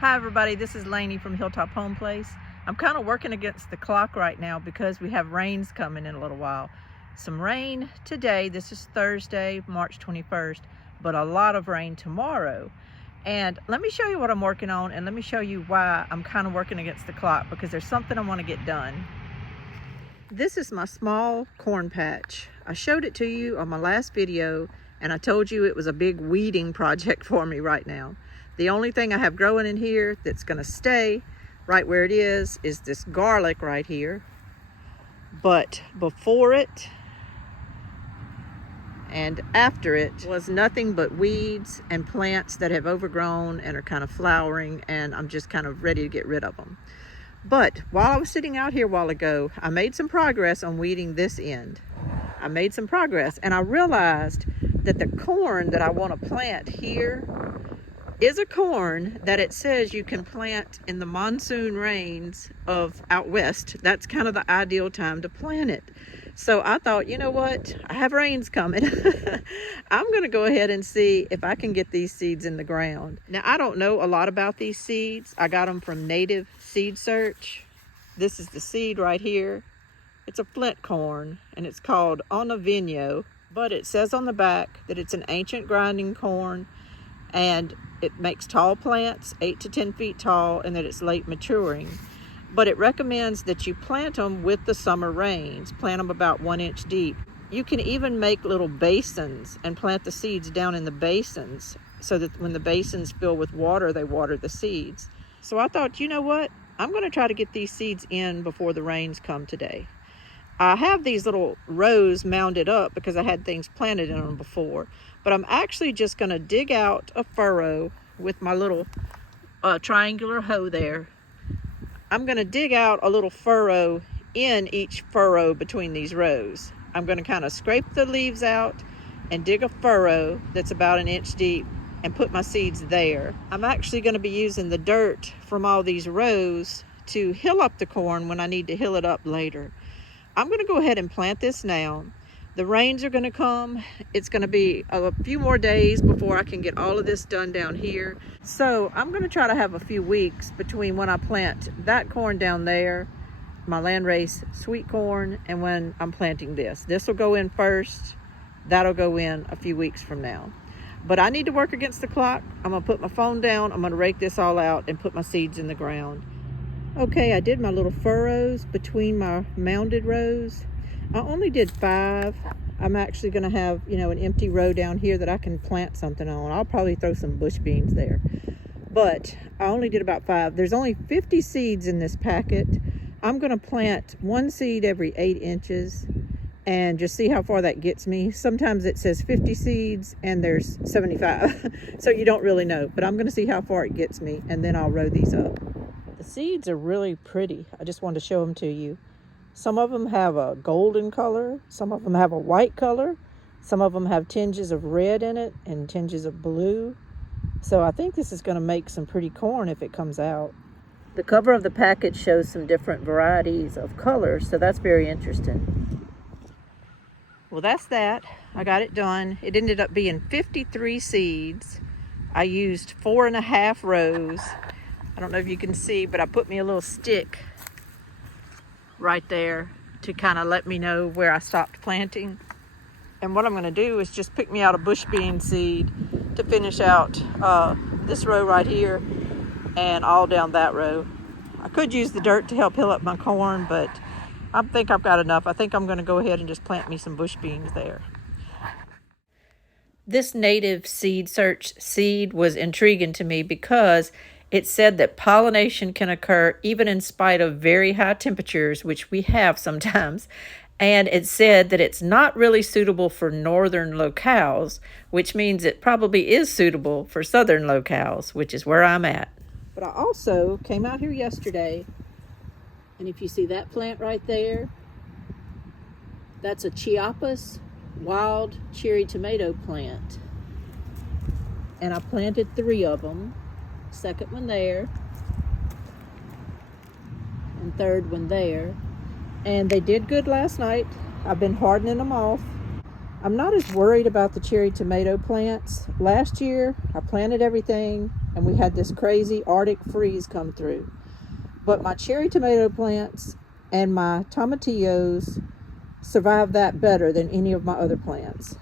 Hi everybody, this is Lainey from Hilltop Home Place. I'm kind of working against the clock right now because we have rains coming in a little while. Some rain today, this is Thursday, March 21st, but a lot of rain tomorrow. And let me show you what I'm working on, and let me show you why I'm kind of working against the clock, because there's something I want to get done. This is my small corn patch. I showed it to you on my last video, and I told you it was a big weeding project for me right now. The only thing I have growing in here that's gonna stay right where it is this garlic right here. But before it and after it was nothing but weeds and plants that have overgrown and are kind of flowering, and I'm just kind of ready to get rid of them. But while I was sitting out here a while ago, I made some progress on weeding this end. I made some progress, and I realized that the corn that I want to plant here is a corn that it says you can plant in the monsoon rains of out west. That's kind of the ideal time to plant it. So I thought, you know what? I have rains coming. I'm going to go ahead and see if I can get these seeds in the ground. Now, I don't know a lot about these seeds. I got them from Native Seed Search. This is the seed right here. It's a flint corn, and it's called Onavino, but it says on the back that it's an ancient grinding corn, and it makes tall plants, 8 to 10 feet tall, and that it's late maturing. But it recommends that you plant them with the summer rains. Plant them about 1 inch deep. You can even make little basins and plant the seeds down in the basins so that when the basins fill with water, they water the seeds. So I thought, you know what? I'm going to try to get these seeds in before the rains come today. I have these little rows mounded up because I had things planted in them before, but I'm actually just going to dig out a furrow with my little triangular hoe there. I'm going to dig out a little furrow in each furrow between these rows. I'm going to kind of scrape the leaves out and dig a furrow that's about 1 inch deep and put my seeds there. I'm actually going to be using the dirt from all these rows to hill up the corn when I need to hill it up later. I'm going to go ahead and plant this now. The rains are going to come. It's going to be a few more days before I can get all of this done down here. So I'm going to try to have a few weeks between when I plant that corn down there, my landrace sweet corn, and when I'm planting this. This will go in first. That'll go in a few weeks from now. But I need to work against the clock. I'm going to put my phone down. I'm going to rake this all out and put my seeds in the ground. Okay, I did my little furrows between my mounded rows. I only did 5. I'm actually going to have, an empty row down here that I can plant something on. I'll probably throw some bush beans there. But I only did about 5. There's only 50 seeds in this packet. I'm going to plant 1 seed every 8 inches and just see how far that gets me. Sometimes it says 50 seeds and there's 75. So you don't really know. But I'm going to see how far it gets me, and then I'll row these up. The seeds are really pretty. I just wanted to show them to you. Some of them have a golden color. Some of them have a white color. Some of them have tinges of red in it and tinges of blue. So I think this is going to make some pretty corn if it comes out. The cover of the package shows some different varieties of colors, so that's very interesting. Well, that's that. I got it done. It ended up being 53 seeds. I used 4.5 rows. I don't know if you can see, but I put me a little stick right there to kind of let me know where I stopped planting. And what I'm going to do is just pick me out a bush bean seed to finish out this row right here and all down that row. I could use the dirt to help hill up my corn, but I think I've got enough. I think I'm going to go ahead and just plant me some bush beans there. This Native Seed Search seed was intriguing to me because it said that pollination can occur even in spite of very high temperatures, which we have sometimes. And it said that it's not really suitable for northern locales, which means it probably is suitable for southern locales, which is where I'm at. But I also came out here yesterday, and if you see that plant right there, that's a Chiapas wild cherry tomato plant. And I planted 3 of them. Second one there, and third one there, and they did good last night. I've been hardening them off. I'm not as worried about the cherry tomato plants. Last year I planted everything and we had this crazy Arctic freeze come through. But my cherry tomato plants and my tomatillos survived that better than any of my other plants.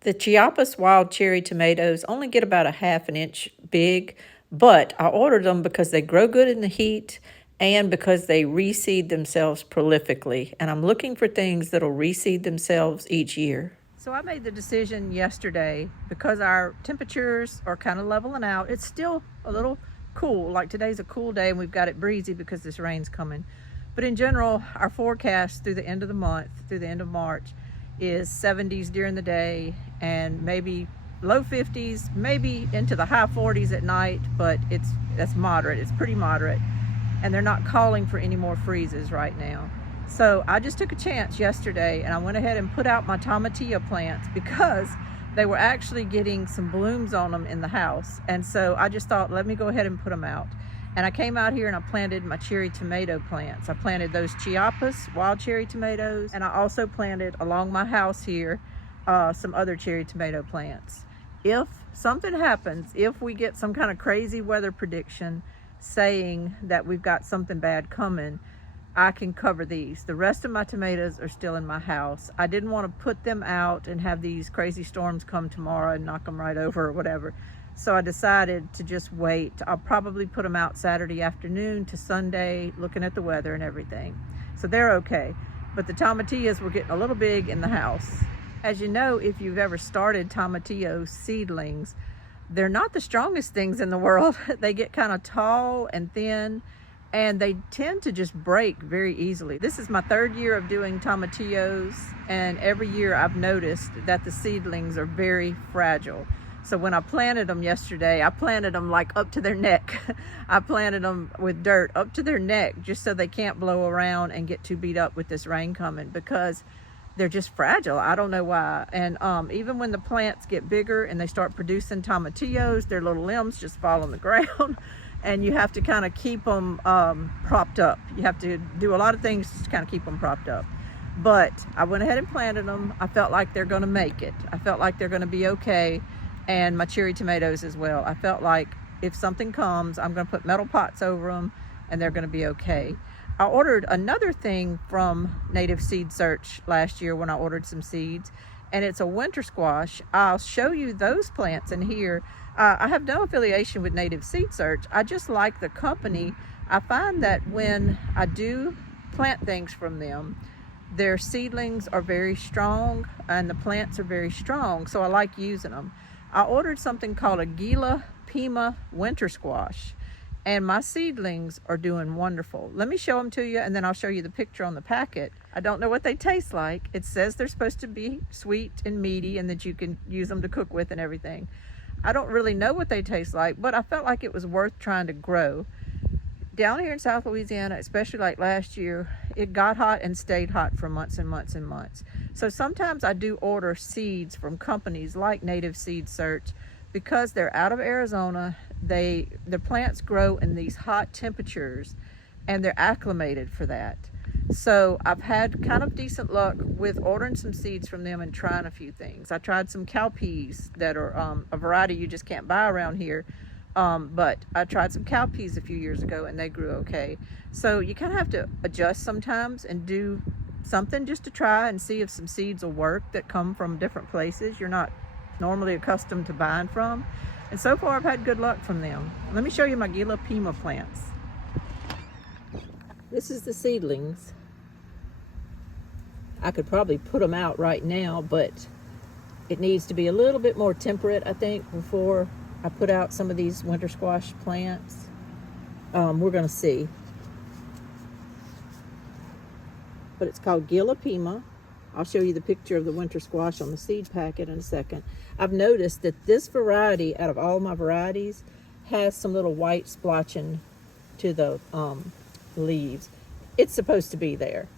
The Chiapas wild cherry tomatoes only get about a half an inch big, but I ordered them because they grow good in the heat and because they reseed themselves prolifically. And I'm looking for things that'll reseed themselves each year. So I made the decision yesterday, because our temperatures are kind of leveling out. It's still a little cool, like today's a cool day and we've got it breezy because this rain's coming. But in general, our forecast through the end of the month, through the end of March, is 70s during the day and maybe low 50s, maybe into the high 40s at night, but that's moderate. It's pretty moderate, and they're not calling for any more freezes right now. So I just took a chance yesterday and I went ahead and put out my tomatillo plants because they were actually getting some blooms on them in the house. And so I just thought, let me go ahead and put them out. And I came out here and I planted my cherry tomato plants. I planted those Chiapas wild cherry tomatoes, and I also planted along my house here some other cherry tomato plants. If something happens, if we get some kind of crazy weather prediction saying that we've got something bad coming, I can cover these. The rest of my tomatoes are still in my house. I didn't want to put them out and have these crazy storms come tomorrow and knock them right over or whatever. So I decided to just wait. I'll probably put them out Saturday afternoon to Sunday, looking at the weather and everything. So they're okay. But the tomatillos were getting a little big in the house. As you know, if you've ever started tomatillo seedlings, they're not the strongest things in the world. They get kind of tall and thin, and they tend to just break very easily. This is my third year of doing tomatillos, and every year I've noticed that the seedlings are very fragile. So when I planted them yesterday, I planted them like up to their neck. I planted them with dirt up to their neck just so they can't blow around and get too beat up with this rain coming, because they're just fragile. I don't know why. And even when the plants get bigger and they start producing tomatillos, their little limbs just fall on the ground. And you have to kind of keep them propped up. You have to do a lot of things to kind of keep them propped up. But I went ahead and planted them. I felt like they're gonna make it. I felt like they're gonna be okay. And my cherry tomatoes as well. I felt like if something comes, I'm gonna put metal pots over them and they're gonna be okay. I ordered another thing from Native Seed Search last year when I ordered some seeds, and it's a winter squash. I'll show you those plants in here. I have no affiliation with Native Seed Search. I just like the company. I find that when I do plant things from them, their seedlings are very strong and the plants are very strong, so I like using them. I ordered something called a Gila Pima winter squash, and my seedlings are doing wonderful. Let me show them to you, and then I'll show you the picture on the packet. I don't know what they taste like. It says they're supposed to be sweet and meaty and that you can use them to cook with and everything. I don't really know what they taste like, but I felt like it was worth trying to grow. Down here in South Louisiana, especially like last year, it got hot and stayed hot for months and months and months. So sometimes I do order seeds from companies like Native Seed Search because they're out of Arizona. The plants grow in these hot temperatures and they're acclimated for that. So I've had kind of decent luck with ordering some seeds from them and trying a few things. I tried some cowpeas that are a variety you just can't buy around here. But I tried some cowpeas a few years ago and they grew okay. So you kind of have to adjust sometimes and do something just to try and see if some seeds will work that come from different places you're not normally accustomed to buying from. And so far I've had good luck from them. Let me show you my Gila Pima plants. This is the seedlings. I could probably put them out right now, but it needs to be a little bit more temperate, I think, before I put out some of these winter squash plants. We're gonna see. But it's called Gila Pima. I'll show you the picture of the winter squash on the seed packet in a second. I've noticed that this variety, out of all my varieties, has some little white splotching to the leaves. It's supposed to be there.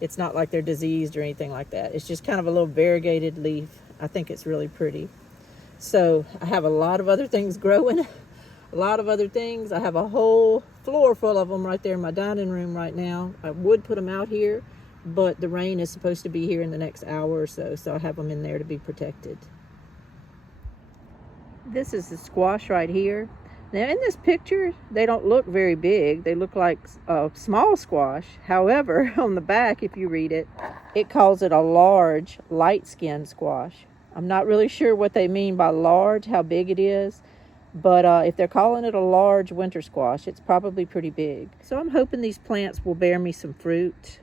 It's not like they're diseased or anything like that. It's just kind of a little variegated leaf. I think it's really pretty. So I have a lot of other things growing, a lot of other things. I have a whole floor full of them right there in my dining room right now. I would put them out here, but the rain is supposed to be here in the next hour or so, so I have them in there to be protected. This is the squash right here. Now in this picture, they don't look very big. They look like a small squash. However, on the back, if you read it, it calls it a large, light-skinned squash. I'm not really sure what they mean by large, how big it is, but if they're calling it a large winter squash, it's probably pretty big. So I'm hoping these plants will bear me some fruit.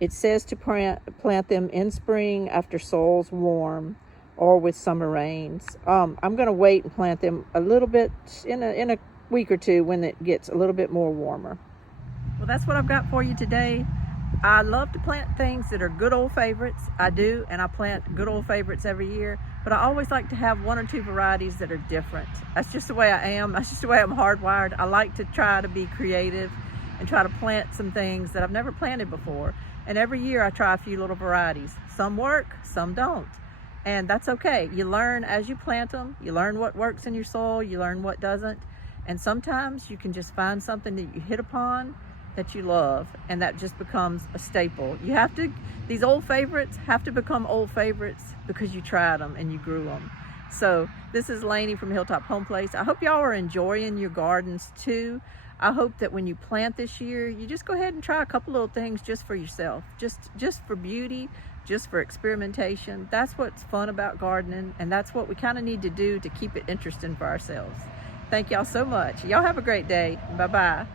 It says to plant them in spring after soil's warm, or with summer rains. I'm going to wait and plant them a little bit in a week or two when it gets a little bit more warmer. Well, that's what I've got for you today. I love to plant things that are good old favorites. I do, and I plant good old favorites every year, but I always like to have one or two varieties that are different. That's just the way I am. That's just the way I'm hardwired. I like to try to be creative and try to plant some things that I've never planted before. And every year I try a few little varieties. Some work, some don't. And that's okay. You learn as you plant them. You learn what works in your soil. You learn what doesn't. And sometimes you can just find something that you hit upon that you love, and that just becomes a staple. These old favorites have to become old favorites because you tried them and you grew them. So this is Lainey from Hilltop Home Place. I hope y'all are enjoying your gardens too. I hope that when you plant this year, you just go ahead and try a couple little things just for yourself, just for beauty, just for experimentation. That's what's fun about gardening, and that's what we kind of need to do to keep it interesting for ourselves. Thank y'all so much. Y'all have a great day. Bye-bye.